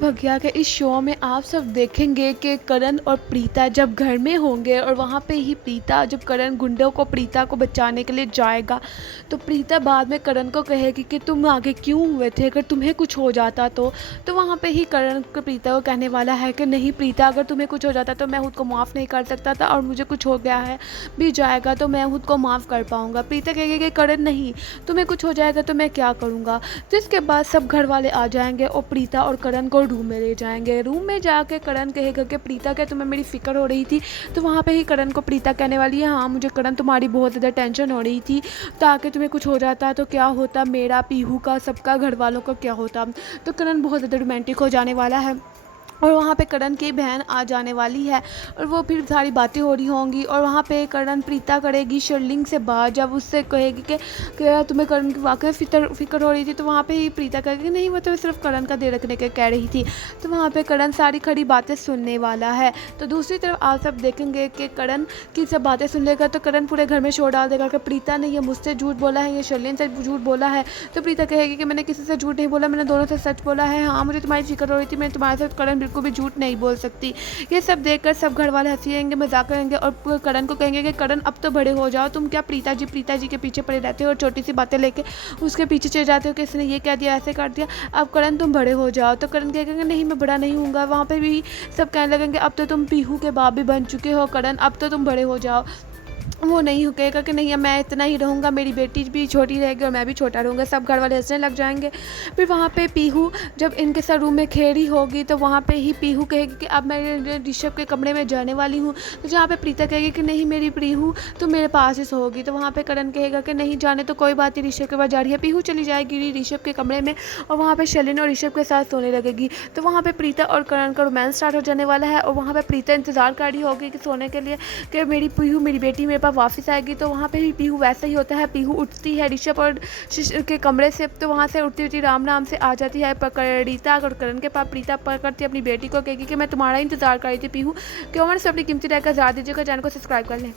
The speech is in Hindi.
भगैया के इस शो में आप सब देखेंगे कि करण और प्रीता जब घर में होंगे और वहाँ पे ही प्रीता जब करण गुंडों को प्रीता को बचाने के लिए जाएगा तो प्रीता बाद में करण को कहेगी कि तुम आगे क्यों हुए थे, अगर तुम्हें कुछ हो जाता तो वहाँ पे ही करण को प्रीता को कहने वाला है कि नहीं प्रीता, अगर तुम्हें कुछ हो जाता तो मैं खुद को माफ़ नहीं कर सकता था और मुझे कुछ हो गया है भी जाएगा तो मैं खुद को माफ़ कर पाऊँगा। प्रीता कहेगी कि करण नहीं, तुम्हें कुछ हो जाएगा तो मैं क्या करूँगा। तो इसके बाद सब घर वाले आ जाएंगे और प्रीता और करण को रूम में ले जाएंगे। रूम में जाके करण कहेगा कि प्रीता क्या तुम्हें मेरी फ़िक्र हो रही थी, तो वहाँ पे ही करण को प्रीता कहने वाली है हाँ मुझे करण तुम्हारी बहुत ज़्यादा टेंशन हो रही थी, ताकि तुम्हें कुछ हो जाता तो क्या होता, मेरा पीहू का सबका घर वालों का क्या होता। तो करण बहुत ज़्यादा रोमांटिक हो जाने वाला है और वहाँ पे करण की बहन आ जाने वाली है और वो फिर सारी बातें हो रही होंगी और वहाँ पे करण प्रीता करेगी शर्लिंग से बात, जब उससे कहेगी कि क्या तुम्हें करण की वाकई फिक्र हो रही थी, तो वहाँ पे ही प्रीता कहेगी नहीं वो तो सिर्फ करण का दे रखने के कह रही थी। तो वहाँ पे करण सारी खड़ी बातें सुनने वाला है। तो दूसरी तरफ आप सब देखेंगे कि करण की सब बातें सुन लेगा तो करण पूरे घर में शोर डाल देगा कि प्रीता ने ये मुझसे झूठ बोला है, ये शर्लिन से झूठ बोला है। तो प्रीता कहेगी कि मैंने किसी से झूठ नहीं बोला, मैंने दोनों से सच बोला है। हाँ मुझे तुम्हारी फिक्र हो रही थी, मैं तुम्हारे साथ करण बिल्कुल भी झूठ नहीं बोल सकती। ये सब देखकर सब घर वाले हंसेंगे, मजाक करेंगे और करण को कहेंगे कि करण अब तो बड़े हो जाओ, तुम क्या प्रीता जी के पीछे पड़े रहते हो और छोटी सी बातें लेके उसके पीछे चले जाते हो कि इसने ये कह दिया ऐसे कर दिया, अब करण तुम बड़े हो जाओ। तो करण कहेंगे नहीं मैं बड़ा नहीं हूँगा। वहाँ पे भी सब कहने लगेंगे अब तो तुम पीहू के बाप भी बन चुके हो करण, अब तो तुम बड़े हो जाओ। वो नहीं कहेगा कि नहीं मैं इतना ही रहूँगा, मेरी बेटी भी छोटी रहेगी और मैं भी छोटा रहूँगा। सब घर वाले हंसने लग जाएंगे। फिर वहाँ पे पीहू जब इनके साथ रूम में खेड़ी होगी तो वहाँ पे ही पीहू कहेगी कि अब मैं ऋषभ के कमरे में जाने वाली हूँ। तो जहाँ पे प्रीता कहेगी कि नहीं मेरी पीहू तो मेरे पास ही सोगी। तो वहाँ पे करण कहेगा कि नहीं जाने तो कोई बात नहीं, ऋषभ के पास जा रही है। पीहू चली जाएगी ऋषभ के कमरे में और वहाँ पे शर्लिन और ऋषभ के साथ सोने लगेगी। तो वहाँ पे प्रीता और करण का रोमांस स्टार्ट हो जाने वाला है और वहाँ पे प्रीता इंतजार कर रही होगी कि सोने के लिए कि मेरी पीहू मेरी बेटी मेरे पास वापस आएगी। तो वहाँ पे भी पीहू वैसा ही होता है, पीहू उठती है ऋषभ और के कमरे से, तो वहाँ से उठती उठती राम नाम से आ जाती है प्रीता और करण के पास। प्रीता पकड़ती है अपनी बेटी को, कहेगी कि मैं तुम्हारा इंतजार कर रही थी पीहू, क्यों मैंने अपनी कीमती रहकर ज़्यादा दीजिएगा। चैनल को सब्सक्राइब कर लें।